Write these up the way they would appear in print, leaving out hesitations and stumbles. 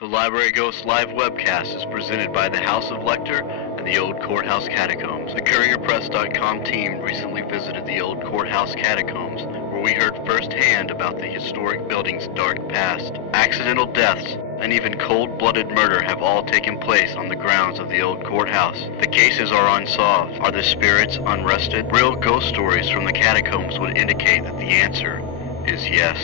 The Library Ghost Live webcast is presented by the House of Lecter and the Olde Courthouse Catacombs. The CourierPress.com team recently visited the Olde Courthouse Catacombs, where we heard firsthand about the historic building's dark past. Accidental deaths and even cold-blooded murder have all taken place on the grounds of the Olde Courthouse. The cases are unsolved. Are the spirits unrested? Real ghost stories from the catacombs would indicate that the answer is yes.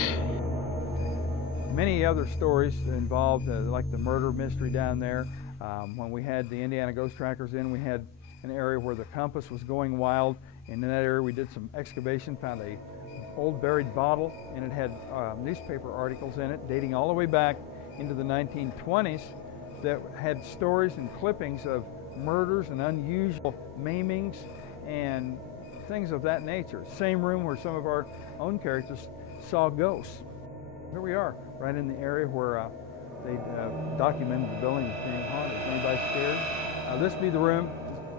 Many other stories involved, like the murder mystery down there. When we had the Indiana Ghost Trackers in, we had an area where the compass was going wild, and in that area we did some excavation, found a old buried bottle, and it had newspaper articles in it dating all the way back into the 1920s that had stories and clippings of murders and unusual maimings and things of that nature. Same room where some of our own characters saw ghosts. Here we are, right in the area where they documented the building as being haunted. Anybody scared? This would be the room.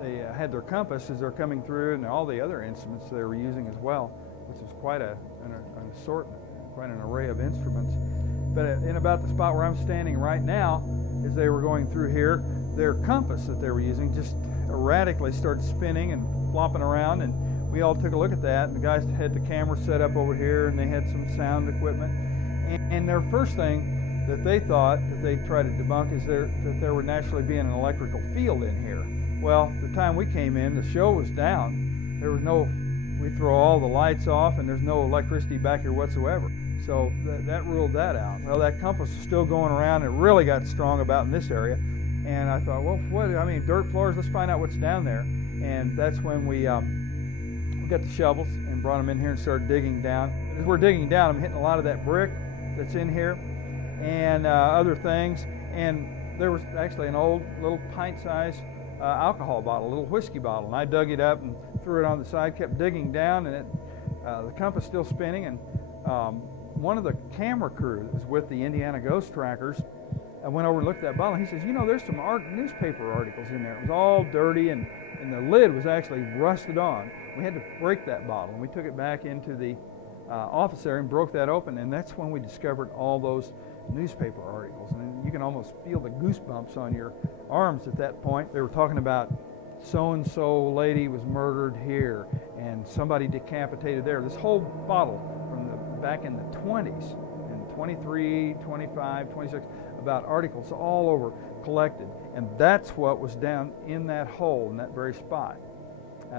They had their compass as they're coming through, and all the other instruments they were using as well, which was quite an assortment, quite an array of instruments. But in about the spot where I'm standing right now, as they were going through here, their compass that they were using just erratically started spinning and flopping around, and we all took a look at that, and the guys had the camera set up over here, and they had some sound equipment. And their first thing that they thought, that they tried to debunk, is that there would naturally be an electrical field in here. Well, the time we came in, the show was down. There was no, we throw all the lights off, and there's no electricity back here whatsoever. So that ruled that out. Well, that compass was still going around. It really got strong about in this area. And I thought, well, dirt floors, let's find out what's down there. And that's when we got the shovels and brought them in here and started digging down. As we're digging down, I'm hitting a lot of that brick that's in here and other things. And there was actually an old little pint-sized alcohol bottle, a little whiskey bottle. And I dug it up and threw it on the side, kept digging down, and the compass still spinning. And one of the camera crew that was with the Indiana Ghost Trackers, I went over and looked at that bottle. He says, you know, there's some newspaper articles in there. It was all dirty, and the lid was actually rusted on. We had to break that bottle, and we took it back into the office area and broke that open, and that's when we discovered all those newspaper articles. And you can almost feel the goosebumps on your arms at that point. They were talking about so-and-so lady was murdered here, and somebody decapitated there. This whole bottle from back in the 20s, in 23, 25, 26, about articles all over collected. And that's what was down in that hole, in that very spot.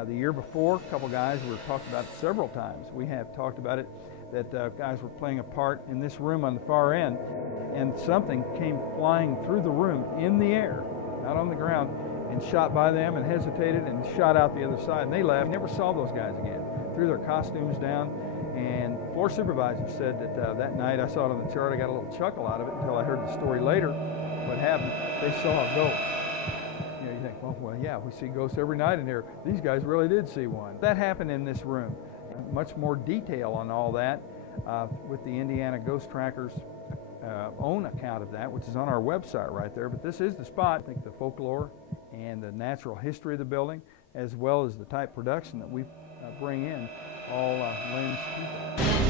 The year before, a couple guys were talked about it several times. We have talked about it, that guys were playing a part in this room on the far end, and something came flying through the room in the air, not on the ground, and shot by them and hesitated and shot out the other side. And they left. Never saw those guys again. Threw their costumes down, and the floor supervisor said that that night, I saw it on the chart, I got a little chuckle out of it until I heard the story later. What happened? They saw a ghost. You think, well, yeah, we see ghosts every night in here. These guys really did see one. That happened in this room. Much more detail on all that with the Indiana Ghost Trackers' own account of that, which is on our website right there. But this is the spot. I think the folklore and the natural history of the building, as well as the type production that we bring in, all lends to it.